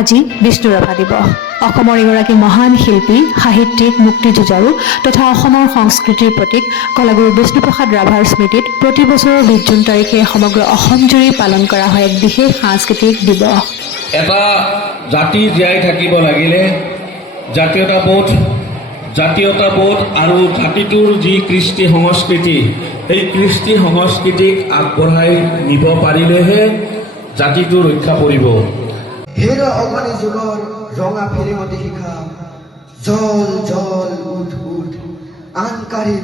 আজি বিষ্ণু ৰাভা দিৱস। অসমৰ এগৰাকী মহান শিল্পী, সাহিত্যিক, মুক্তিযুঁজাৰু তথা অসমৰ সংস্কৃতিৰ প্ৰতীক কলাগুৰু বিষ্ণুপ্ৰসাদ ৰাভাৰ স্মৃতিত প্ৰতি বছৰৰ 20 জুন তাৰিখে সমগ্ৰ অসমজুৰি পালন কৰা হয় এক বিশেষ সাংস্কৃতিক দিৱস। এটা জাতি জীয়াই থাকিব লাগিলে জাতীয়তাবোধ আৰু জাতিটোৰ যি কৃষ্টি সংস্কৃতি, এই কৃষ্টি সংস্কৃতিক আগবঢ়াই নিব পাৰিলেহে জাতিটো ৰক্ষা পৰিব। হেৰ অগণি যুগৰ ৰঙা ফেৰিমতি শিখা, জল জল উঠ উঠ আনকাৰী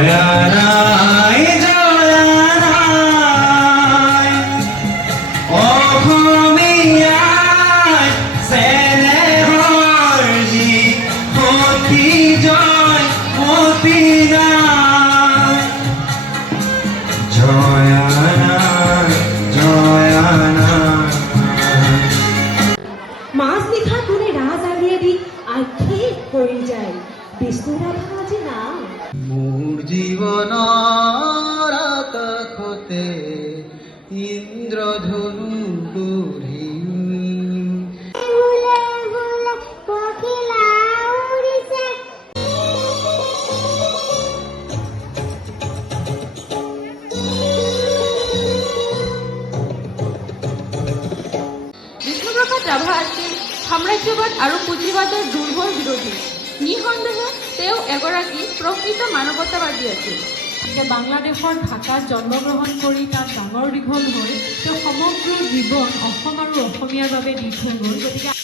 জয়ানাই জয়ানাই অসমীয়াই চেনেহৰ যি সতী জয় সতী নাই জয়ানাই জয়ানাই মাছ নিশা কোনে ৰাজ আলিয়ে দি আক্ষেপ কৰি যায় বিষ্ণু ৰাভা আজি নাম। মোৰ জীৱনৰ আকাশতে ইন্দ্ৰধনু গঢ়িম বিষ্ণুপ্ৰসাদ ৰাভা আছিল সাম্ৰাজ্যবাদ আৰু পুঁজিবাদৰ দুৰ্বল বিৰোধী। নিঃসন্দেহে তেওঁ এগৰাকী প্ৰকৃত মানৱতাবাদী আছিল। বাংলাদেশৰ ঢাকাত জন্মগ্ৰহণ কৰি তাত ডাঙৰ দীঘল হৈ তেওঁ সমগ্ৰ জীৱন অসম আৰু অসমীয়াৰ বাবে দি থৈ গ'ল। গতিকে